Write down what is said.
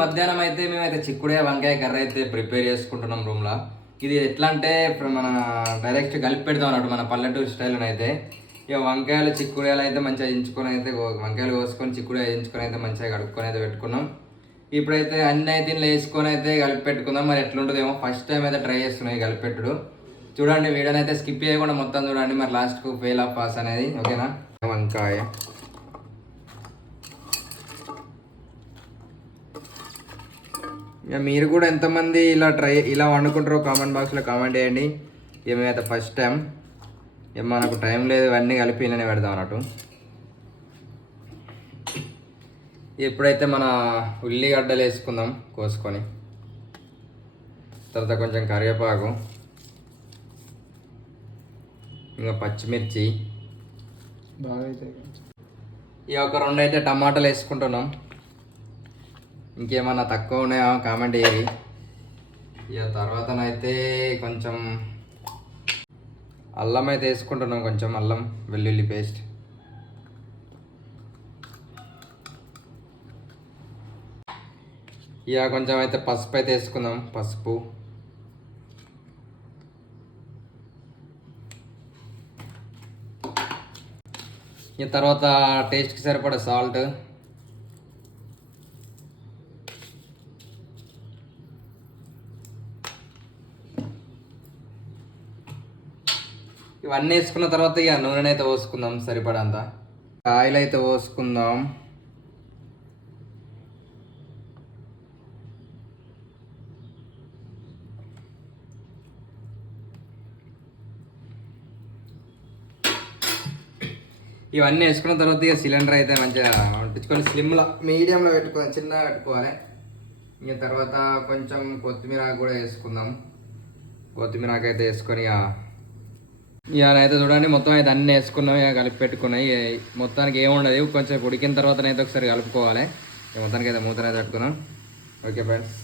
మధ్యాహ్నం అయితే మేమైతే చిక్కుడే వంకాయ కర్రీ అయితే ప్రిపేర్ చేసుకుంటున్నాం రూమ్లో. ఇది ఎట్లా అంటే ఇప్పుడు మన డైరెక్ట్ కలిపి పెడతాం అన్నట్టు మన పల్లెటూరు స్టైల్లో అయితే. ఇక వంకాయలు చిక్కుడుకాయలు అయితే మంచిగా ఎంచుకొని అయితే వంకాయలు కోసుకొని చిక్కుడుకాయ ఎంచుకొని అయితే మంచిగా కడుక్కొని అయితే పెట్టుకున్నాం. ఇప్పుడైతే అన్ని అయితే ఇంట్లో వేసుకొని అయితే కలిపి పెట్టుకుందాం. మరి ఎట్లుంటుందేమో ఫస్ట్ టైం అయితే ట్రై చేస్తున్నాయి కలిపి పెట్టుడు. చూడండి వీడియోని అయితే స్కిప్ చేయకుండా మొత్తం చూడండి, మరి లాస్ట్కు ఫెయిల్ ఆఫ్ పాస్ అనేది. ఓకేనా? వంకాయ ఇక మీరు కూడా ఎంతమంది ఇలా వండుకుంటారో కామెంట్ బాక్స్లో కామెంట్ చేయండి. ఇక మేమైతే ఫస్ట్ టైం ఇక మనకు టైం లేదు, ఇవన్నీ కలిపి ఇలానే పెడదాం అన్నట్టు. ఇప్పుడైతే మన ఉల్లిగడ్డలు వేసుకుందాం కోసుకొని, తర్వాత కొంచెం కరివేపాకు, ఇంకా పచ్చిమిర్చి, బాగా అయితే ఇక ఒక 2 అయితే టమాటాలు వేసుకుంటున్నాం. ఇంకేమన్నా తక్కువ ఉన్నాయా కామెంట్ చేయాలి. ఇక తర్వాతనైతే కొంచెం అల్లం అయితే వేసుకుంటున్నాం, కొంచెం అల్లం వెల్లుల్లి పేస్ట్. ఇక కొంచెం అయితే పసుపు అయితే వేసుకుందాం, పసుపు. ఇక తర్వాత టేస్ట్కి సరిపడా సాల్ట్. ఇవన్నీ వేసుకున్న తర్వాత ఇక నూనె అయితే పోసుకుందాం సరిపడంత. ఆయిల్ అయితే పోసుకుందాం. ఇవన్నీ వేసుకున్న తర్వాత ఇక సిలిండర్ అయితే మంచిగా వండించుకొని స్లిమ్లో మీడియంలో పెట్టుకోవాలి, చిన్నగా పెట్టుకోవాలి. ఇక తర్వాత కొంచెం కొత్తిమీర కూడా వేసుకుందాం. కొత్తిమీర అయితే వేసుకొని ఇక అయితే చూడండి మొత్తం అయితే అన్నీ వేసుకున్నాం, ఇక కలిపి పెట్టుకున్నాయి. మొత్తానికి ఏముండదు, కొంచెం ఉడికిన తర్వాత అయితే ఒకసారి కలుపుకోవాలి. మొత్తానికి అయితే మూతనైతే పెట్టుకున్నాం. Okay friends.